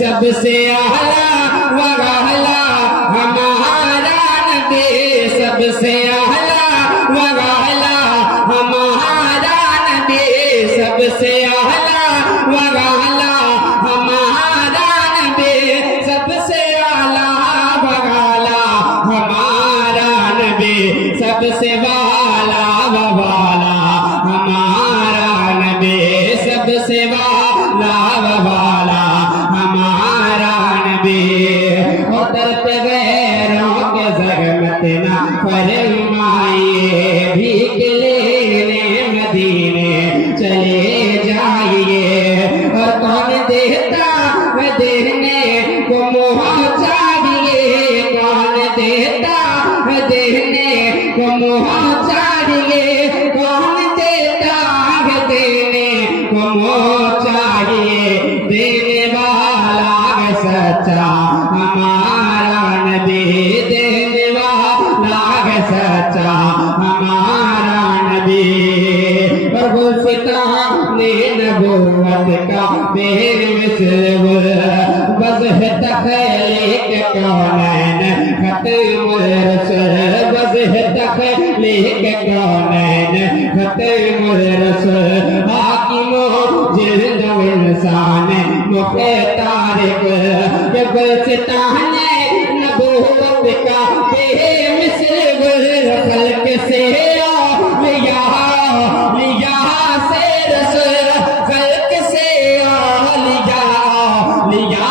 سب سے اعلیٰ وغالا ہمارا نبی، سب سے اعلیٰ وغالا ہمارا نبی، سب سے اعلیٰ وغالا ہمارا نبی، سب سے اعلیٰ وغالا ہمارا نبی، سب سے والا ووالا ہمارا نبی، سب سے والا ووالا ہمارا نبی۔ اور در پہ غیروں کے زحمت نہ فرمائیے، بھیک لینے مدینے چلے جائیے، اور کون دیتا ہے دینے کو منہ چاہیے، کون دیتا ہے دینے کو منہ چاہیے، کون دیتا ہے دینے کو منہ چاہیے، دینے والا ہے سچا ہمارا نبی، دینے والا ہے سچا ہمارا نبی۔ اور گلستان نبوت کا بے مثل وضع تخلیق کونین ختم الرسل، وضع تخلیق کونین ختم الرسل، حاکم جلد انسان مختارق، یہ گلستان نبوت کا بے مثل خلق سے لیا سے رسول، خلق سے لیا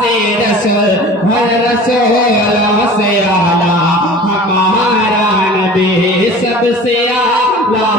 سے رسول، ہر رسول سے اعلیٰ ہمارا نبی، سب سے اعلیٰ